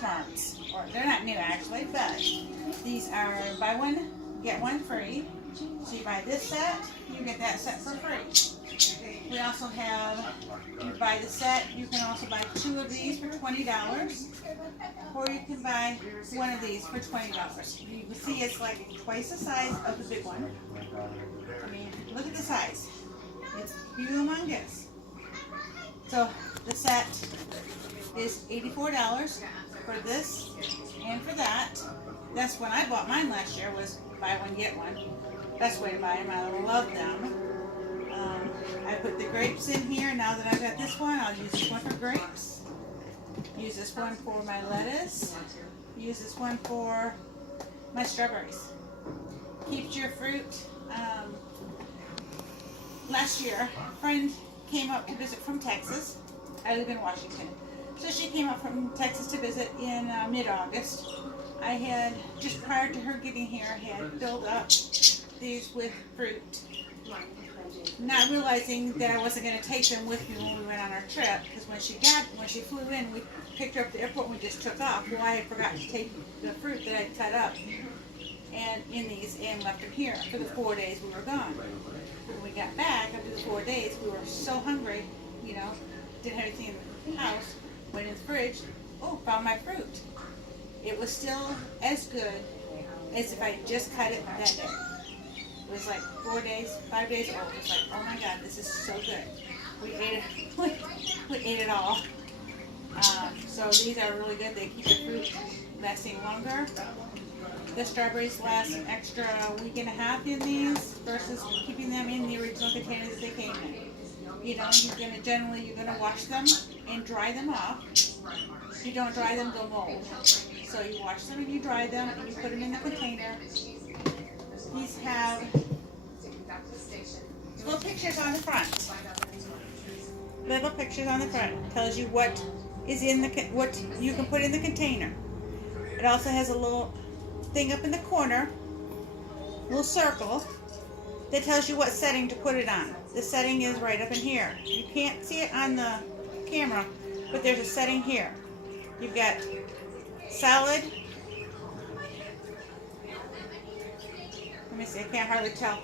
Smarts. Or they're not new actually, but these are buy one, get one free. So you buy this set, you get that set for free. We also have, you buy the set, you can also buy 2 of these for $20. Or you can buy 1 of these for $20. You can see it's like twice the size of the big one. I mean, look at the size. It's humongous. So the set is $84 for this and for that. That's when I bought mine last year, was buy one, get one. Best way to buy them. I love them. I put the grapes in here. Now that I've got this one, I'll use this one for grapes. Use this one for my lettuce. Use this one for my strawberries. Keeps your fruit. Last year, a friend came up to visit from Texas. I live in Washington. So she came up from Texas to visit in mid-August. I had, just prior to her getting here, had filled up these with fruit. Not realizing that I wasn't going to take them with me when we went on our trip, because when she flew in, we picked her up at the airport and we just took off. Well, I had forgotten to take the fruit that I cut up and in these and left them here for the 4 days we were gone. When we got back after the 4 days, we were so hungry, you know, didn't have anything in the house, went in the fridge, found my fruit. It was still as good as if I just cut it that day. It was like 4 days, 5 days old. It was like, oh my God, this is so good. We ate it, we ate it all. So these are really good. They keep the fruit lasting longer. The strawberries last an extra week and a half in these versus keeping them in the original containers that they came in. You know, you're gonna wash them and dry them off. If you don't dry them, they'll mold. So you wash them and you dry them and you put them in the container. These have little pictures on the front. Little pictures on the front. Tells you what is in what you can put in the container. It also has a little thing up in the corner, little circle, that tells you what setting to put it on. The setting is right up in here. You can't see it on the camera, but there's a setting here. You've got salad. Let me see, I can't hardly tell.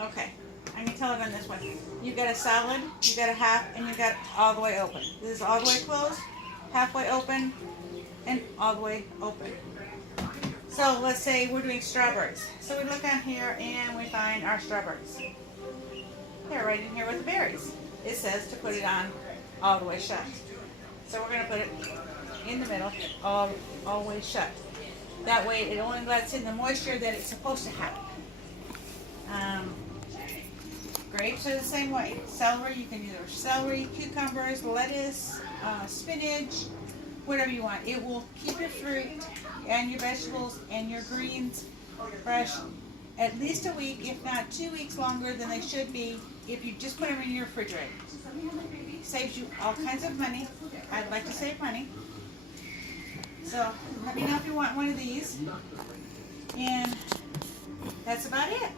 Okay, I can tell it on this one. You've got a salad, you've got a half, and you've got all the way open. This is all the way closed, halfway open, and all the way open. So let's say we're doing strawberries. So we look on here and we find our strawberries. They're right in here with the berries. It says to put it on all the way shut. So we're going to put it in the middle, all the way shut. That way it only lets in the moisture that it's supposed to have. Grapes are the same way. Celery, you can use celery, cucumbers, lettuce, spinach, whatever you want. It will keep your fruit and your vegetables and your greens fresh at least a week, if not 2 weeks longer than they should be if you just put them in your refrigerator. Saves you all kinds of money. I'd like to save money. So let me know if you want one of these. And that's about it.